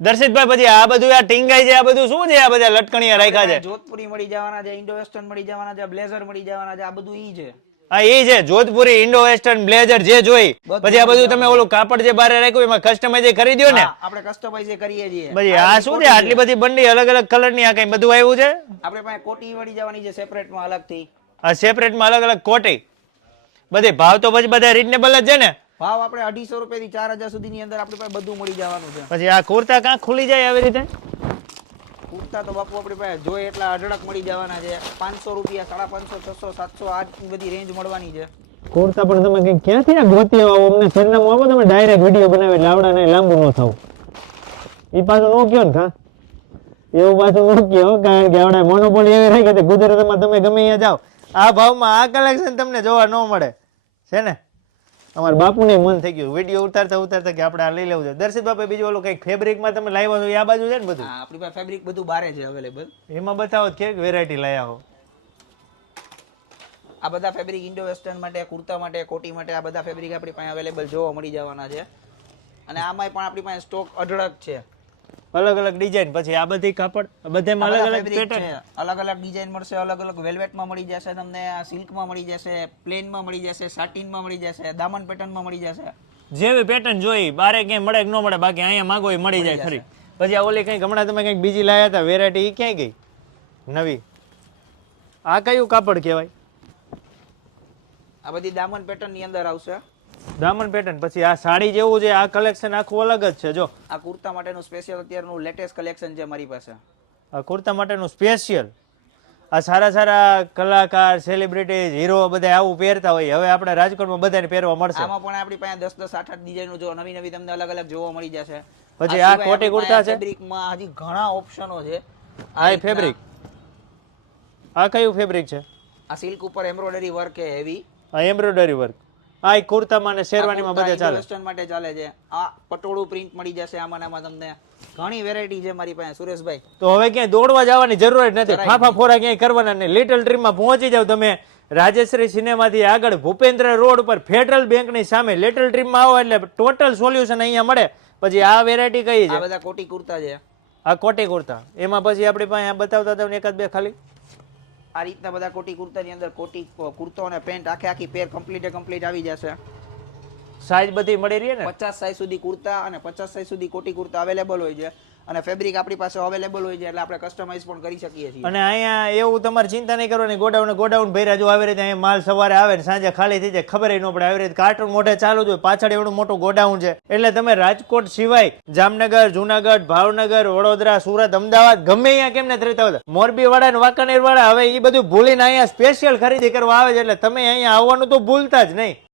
દર્શિતભાઈ પછી આ બધું આ ટીંગાઈ છે આ બધું શું છે આ બધા લટકણીયા રાખ્યા છે? જોધપુરી મળી જવાના છે ઇન્ડો વેસ્ટર્ન મળી જવાના છે બ્લેઝર મળી જવાના છે આ બધું ઈ છે. હા એ છે જોધપુરી ઇન્ડો વેસ્ટર્ન બ્લેઝર જે જોઈ. પછી આ બધું તમે ઓલું કાપડ જે બારે રાખ્યું એમાં કસ્ટમાઇઝ કરી દો ને આપણે કસ્ટમાઇઝ કરીએ છીએ. પછી આ શું છે? આટલી બધી બંડી અલગ અલગ કલરની આ કઈ બધું આવ્યું છે? આપણે પાસે કોટી મળી જવાની છે સેપરેટમાં અલગથી આ સેપરેટમાં અલગ અલગ કોટી. બધી ભાવ તો પછી બધા રીઝનેબલ જ છે ને? ભાવ આપણે અઢીસો રૂપિયા થી ચાર હજાર સુધીની અંદર આપણી પાસે બધું મળી જવાનું છે. પછી આ કુર્તા કાં ખુલી જાય આવી રીતે? કુર્તા તો બાપુ આપણી પાસે જોઈએ એટલા અઢળક મળી જવાના છે. પાંચસો રૂપિયા સાડા પાંચસો છસો સાતસો આ બધી રેન્જ મળવાની છે. કુર્તા પણ તમે કઈ ક્યાંથી આ ગોતી આવો? અમને સરનામું આપો તમે ડાયરેક્ટ વીડિયો બનાવી લાવડા ને લાંબુ ન થવું. એ પાછું નો કયો ને ખા એવું પાછું નો કયો કારણ કે આપણે મોનોપોલી એવી રહી કે ગુજરાતમાં તમે ગમે અહીંયા જાઓ. આ ભાવમાં આ કલેક્શન તમને જોવા ન મળે. છે ને? અમારા બાપુને મન થઈ ગયું. વીડિયો ઉતારતા ઉતારતા કે આપણે આ લઈ લેવું છે. દર્શિત બાપા બીજું ઓલું કંઈક ફેબ્રિકમાં તમે લાવ્યા છો એ આ બાજુ છે ને બધું? હા આપણી પાસે ફેબ્રિક બધું બારે છે અવેલેબલ એમાં બતાવો કે વેરાયટી લાયા હો આ બધા ફેબ્રિક ઇન્ડો વેસ્ટર્ન માટે કુર્તા માટે કોટી માટે આ બધા ફેબ્રિક આપણી પાસે અવેલેબલ જોવા મળી જવાના છે. અને આમાંય પણ આપણી પાસે સ્ટોક અઢળક છે. અલગ અલગ ડિઝાઇન પછી આ બધી કાપડ બધામાં અલગ અલગ પેટર્ન અલગ અલગ ડિઝાઇન મળશે અલગ અલગ વેલ્વેટમાં મળી જશે તમને આ સિલ્કમાં મળી જશે પ્લેનમાં મળી જશે સાટિનમાં મળી જશે દામન પેટર્નમાં મળી જશે. જેવી પેટર્ન જોઈ બારે ક્યાંય મળે કે ન મળે બાકી અહીંયા માંગો એ મળી જાય ખરી. પછી આ ઓલી કંઈક હમણાં તમે કંઈક બીજી લાયા હતા વેરાયટી એ ક્યાંય ગઈ? નવી. આ કયું કાપડ કહેવાય? આ બધી દામન પેટર્નની અંદર આવશે. દામન પેટર્ન પછી આ સાડી જેવું છે આ કલેક્શન આખું અલગ જ છે જો. આ કુર્તા માટેનું સ્પેશિયલ અત્યારનું લેટેસ્ટ કલેક્શન છે મારી પાસે. આ કુર્તા માટેનું સ્પેશિયલ આ સારા સારા કલાકાર સેલિબ્રિટી હીરો બધા આવું પહેરતા હોય. હવે આપણે રાજકોટમાં બધાને પહેરવા મળશે. આમાં પણ આપણી પાસે દસ દસ આઠ આઠ ડિઝાઇનો જો નવી નવી તમને અલગ અલગ જોવા મળી જશે. પછી આ કોટી કુર્તા છે? ફેબ્રિકમાં હજી ઘણા ઓપ્શનો છે. આ ફેબ્રિક આ કયું ફેબ્રિક છે? આ સિલ્ક ઉપર એમ્બ્રોઇડરી વર્ક છે હેવી આ એમ્બ્રોઇડરી વર્ક આ એ કુર્તામાં અને શેરવાનીમાં બધે ચાલે. વેસ્ટર્ન માટે ચાલે છે. આ પટોળું પ્રિન્ટ મળી જશે આમાં આમાં તમને. ઘણી વેરાયટી છે મારી પાસે સુરેશભાઈ. તો હવે ક્યાંય દોડવા જવાની જરૂર જ નથી ફાફા ફોરા ક્યાંય કરવાના નહીં. લિટલ ટ્રીમાં પહોંચી જાવ તમે. રાજેશ્રી સિનેમાથી આગળ ભૂપેન્દ્ર રોડ પર ફેડરલ બેંકની સામે લિટલ ટ્રીમાં આવો એટલે ટોટલ સોલ્યુશન અહીંયા મળે. પછી આ વેરાયટી કઈ આ છે બધા કોટી કુર્તા છે. આ કોટી કુર્તા. એમાં પછી આપણી પાસે બતાવતા તમને એકાદ બે ખાલી? આ રીતના બધા કોટી કુર્તાની અંદર કોટી કુર્તો અને પેન્ટ આખે આખી પેર કમ્પ્લીટ કમ્પ્લીટ આવી જશે. સાઈઝ બધી મળી રહી ને? પચાસ સાઈઝ સુધી કુર્તા અને પચાસ સાઈઝ સુધી કોટી કુર્તા અવેલેબલ હોય છે. અને ફેબ્રિક આપણી પાસે અવેલેબલ હોય છે એટલે આપણે કસ્ટમાઇઝ પણ કરી શકીએ છીએ. અને અહીંયા એવું તમારે ચિંતા નહીં કરવાની, ગોડાઉન ગોડાઉન ભર્યા જો આવી રીતે અહીંયા માલ સવારે આવે ને સાંજે ખાલી થઈ જાય, ખબર ન પડે. આવી રીતે કાર્ટૂન મોઢે ચાલુ જ હોય, પાછળ એવડું મોટું ગોડાઉન છે. એટલે તમે રાજકોટ સિવાય જામનગર, જુનાગઢ, ભાવનગર, વડોદરા, સુરત, અમદાવાદ, ગમે અહીંયા કેમ ને રહેતા હોય મોરબી વાળા ને વાંકાનેર વાળા હવે એ બધું ભૂલીને અહીંયા સ્પેશિયલ ખરીદી કરવા આવે છે, એટલે તમે અહીંયા આવવાનું તો ભૂલતા જ નહીં.